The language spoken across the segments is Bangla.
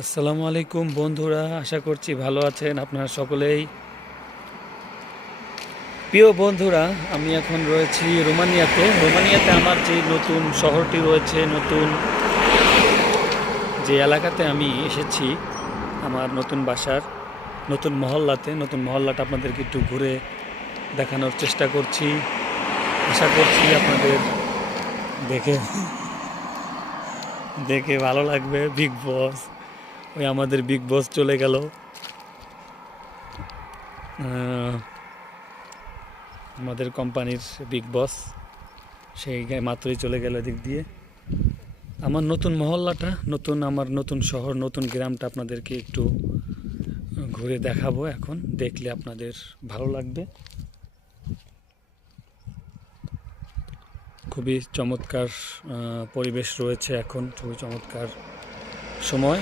আসসালামু আলাইকুম বন্ধুরা, আশা করছি ভালো আছেন আপনারা সকলেই। প্রিয় বন্ধুরা, আমি এখন রয়েছি রোমানিয়াতে আমার যে নতুন শহরটি রয়েছে, নতুন যে এলাকাতে আমি এসেছি, আমার নতুন বাসার নতুন মহল্লাটা আপনাদেরকে একটু ঘুরে দেখানোর চেষ্টা করছি। আশা করছি আপনাদের দেখে দেখে ভালো লাগবে। বিগ বস, ওই আমাদের বিগ বস চলে গেল। আমাদের কোম্পানির বিগ বস সেই মাত্রই চলে গেল দিক দিয়ে। আমার নতুন মহল্লাটা, আমার নতুন শহর, নতুন গ্রামটা আপনাদেরকে একটু ঘুরে দেখাবো। এখন দেখলে আপনাদের ভালো লাগবে। খুবই চমৎকার পরিবেশ রয়েছে এখন, খুবই চমৎকার সময়,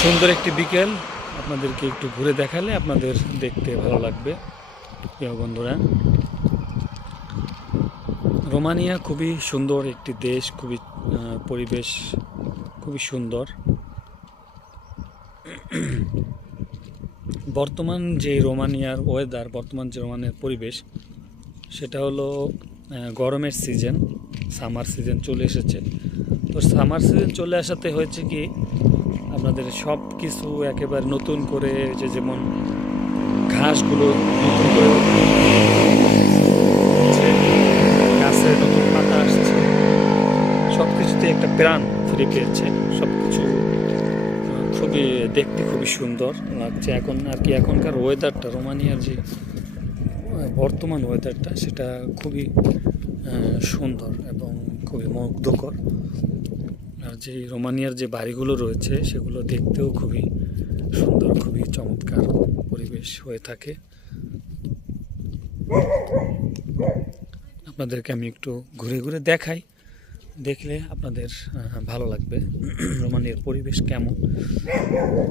সুন্দর একটি বিকেল। আপনাদেরকে একটু ঘুরে দেখালে আপনাদের দেখতে ভালো লাগবে। প্রিয় বন্ধুরা, রোমানিয়া খুবই সুন্দর একটি দেশ, খুবই পরিবেশ খুবই সুন্দর। বর্তমান যে রোমানিয়ার পরিবেশ, সেটা হলো গরমের সিজন, সামার সিজন চলে এসেছে। তো সামার সিজন চলে আসাতে হয়েছে কি, আপনাদের সব কিছু একেবারে নতুন করে, যেমন ঘাসগুলো নতুন করে গাছের নতুন পাতা আসছে, সব কিছুতে একটা প্রাণ ফিরে পেয়েছে। সব কিছু খুবই দেখতে খুবই সুন্দর লাগছে এখন। আর কি এখনকার ওয়েদারটা, রোমানিয়ার যে বর্তমান ওয়েদারটা, সেটা খুবই সুন্দর এবং খুবই মুগ্ধকর। আর যে রোমানিয়ার যে বাড়িগুলো রয়েছে, সেগুলো দেখতেও খুবই সুন্দর, খুবই চমৎকার পরিবেশ হয়ে থাকে। আপনাদেরকে আমি একটু ঘুরে ঘুরে দেখাই, দেখলে আপনাদের ভালো লাগবে রোমানিয়ার পরিবেশ কেমন।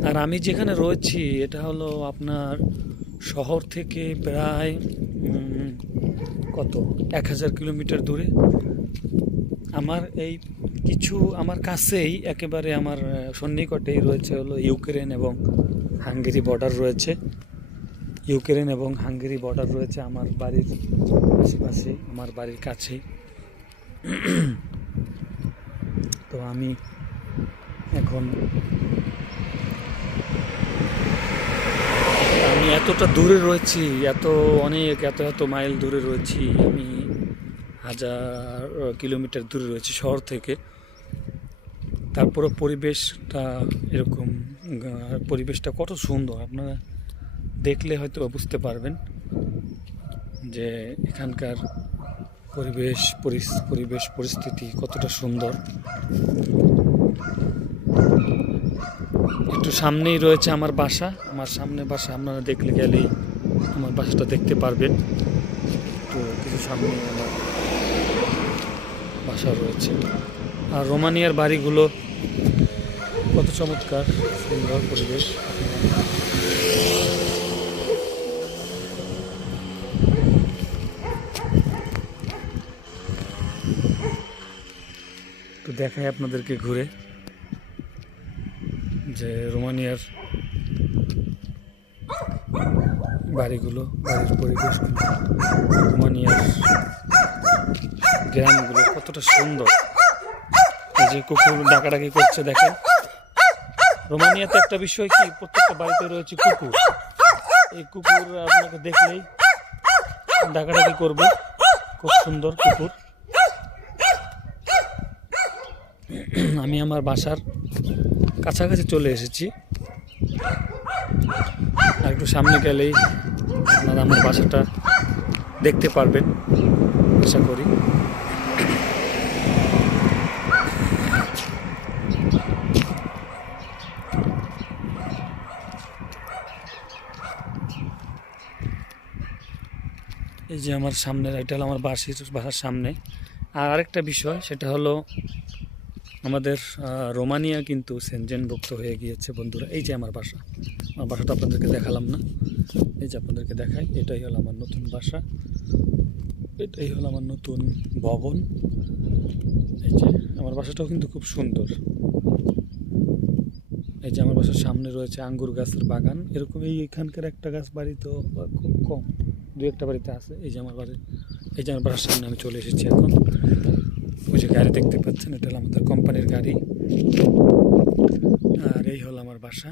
আর আমি যেখানে রয়েছি, এটা হলো আপনার শহর থেকে প্রায় কত 1000 কিলোমিটার দূরে। আমার কাছেই, একেবারে আমার সন্নিকটেই রয়েছে হলো ইউক্রেন এবং হাঙ্গেরি বর্ডার রয়েছে। আমার বাড়ির আশেপাশে, আমার বাড়ির কাছেই। তো আমি এতটা দূরে রয়েছি, এত এত মাইল দূরে রয়েছি আমি, 1000 কিলোমিটার দূরে রয়েছি শহর থেকে। তারপরে পরিবেশটা কত সুন্দর, আপনারা দেখলে হয়তো বুঝতে পারবেন যে এখানকার পরিস্থিতি কতটা সুন্দর। একটু সামনেই রয়েছে আমার বাসা, আপনারা দেখলে গেলেই আমার বাসাটা দেখতে পারবেন। তো কিছু সামনে আমার বাসা রয়েছে। আর রোমানিয়ার বাড়িগুলো কত চমৎকার, সুন্দর পরিবেশ। তো দেখাই আপনাদেরকে ঘুরে যে রোমানিয়ার বাড়ির পরিবেশগুলো, রোমানিয়ার গ্রামগুলো কতটা সুন্দর। এই যে কুকুর ডাকাডাকি করছে, দেখেন। রোমানিয়াতে একটা বিষয় কি, প্রত্যেকটা বাড়িতে রয়েছে কুকুর। এই কুকুর আপনাকে দেখলেই ডাকাডাকি করবে, খুব সুন্দর কুকুর। আমি আমার বাসার কাছাকাছি চলে এসেছি। আর একটু সামনে গেলেই আপনারা আমার বাসাটা দেখতে পারবেন, আশা করি। এই যে আমার সামনে, এটা হলো আমার বাসার সামনে। আর আরেকটা বিষয়, সেটা হলো আমাদের রোমানিয়া কিন্তু সেনজেনভুক্ত হয়ে গিয়েছে বন্ধুরা। এই যে আমার বাসাটা আপনাদেরকে দেখালাম না, এই যে আপনাদেরকে দেখাই, এটাই হলো আমার নতুন বাসা, এটাই হলো আমার নতুন ভবন। এই যে আমার বাসাটাও কিন্তু খুব সুন্দর। এই যে আমার বাসার সামনে রয়েছে আঙ্গুর গাছের বাগান, এরকম এখানকার একটা গাছ বাড়িতেও খুব কম, দু একটা বাড়িতে আছে। এই যে আমার বাড়ির, এই যে আমার বাসার সামনে আমি চলে এসেছি এখন। ওই যে গাড়ি দেখতে পাচ্ছেন, এটা হলো আমাদের কোম্পানির গাড়ি। আর এই হলো আমার বাসা,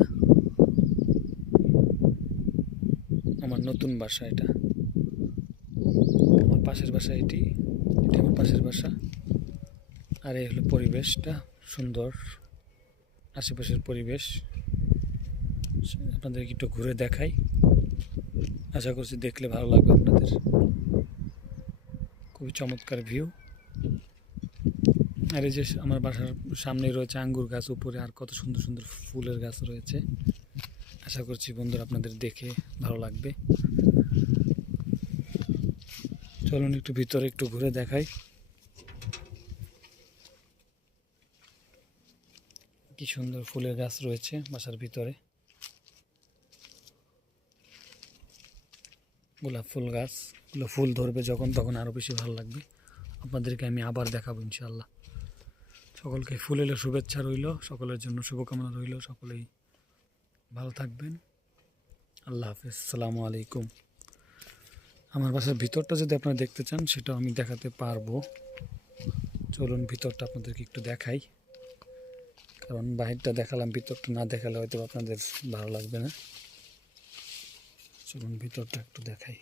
আমার নতুন বাসা এটা। আমার পাশের বাসা এটি, এটা আমার পাশের বাসা। আর এই হলো পরিবেশটা সুন্দর, আশেপাশের পরিবেশ আপনাদেরকে একটু ঘুরে দেখাই, আশা করছি দেখলে ভালো লাগবে আপনাদের। খুবই চমৎকার ভিউ। আর এই যে আমার বাসার সামনে রয়েছে আঙ্গুর গাছ, উপরে আর কত সুন্দর সুন্দর ফুলের গাছ রয়েছে। আশা করছি বন্ধুরা আপনাদের দেখে ভালো লাগবে। চলুন একটু ভিতরে একটু ঘুরে দেখাই, কি সুন্দর ফুলের গাছ রয়েছে বাসার ভিতরে। গোলাপ ফুল গাছ, গুলো ফুল ধরবে যখন, তখন আরও বেশি ভালো লাগবে। আপনাদেরকে আমি আবার দেখাবো ইনশাআল্লাহ। সকলকে ফুলের শুভেচ্ছা রইল, সকলের জন্য শুভকামনা রইল। সকলেই ভালো থাকবেন। আল্লাহ হাফেজ, আসসালামু আলাইকুম। আমার বাসার ভিতরটা যদি আপনারা দেখতে চান, সেটাও আমি দেখাতে পারবো। চলুন ভিতরটা আপনাদেরকে একটু দেখাই, কারণ বাহিরটা দেখালাম, ভিতরটা না দেখালে হয়তো আপনাদের ভালো লাগবে না। চলুন ভিতরটা একটু দেখাই।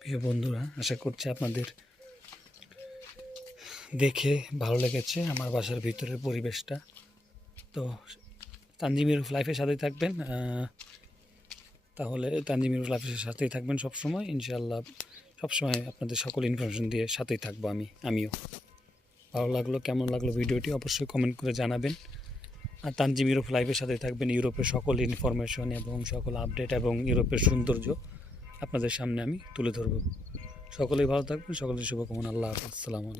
প্রিয় বন্ধুরা, আশা করছি আপনাদের দেখে ভালো লেগেছে আমার বাসার ভিতরের পরিবেশটা। তো তানজিমির লাইফের সাথেই থাকবেন, তাহলে তানজিমির লাইফের সাথেই থাকবেন সবসময় ইনশাআল্লাহ। সবসময় আপনাদের সকল ইনফরমেশন দিয়ে সাথেই থাকবো আমিও। ভালো লাগলো, কেমন লাগলো ভিডিওটি অবশ্যই কমেন্ট করে জানাবেন। আর তানজিম ইউরোপ লাইভের সাথে থাকবেন। ইউরোপের সকল ইনফরমেশন এবং সকল আপডেট এবং ইউরোপের সৌন্দর্য আপনাদের সামনে আমি তুলে ধরব। সকলেই ভালো থাকবেন, সকলের শুভকামনা। আল্লাহ হাফেজ, আসসালামু আলাইকুম।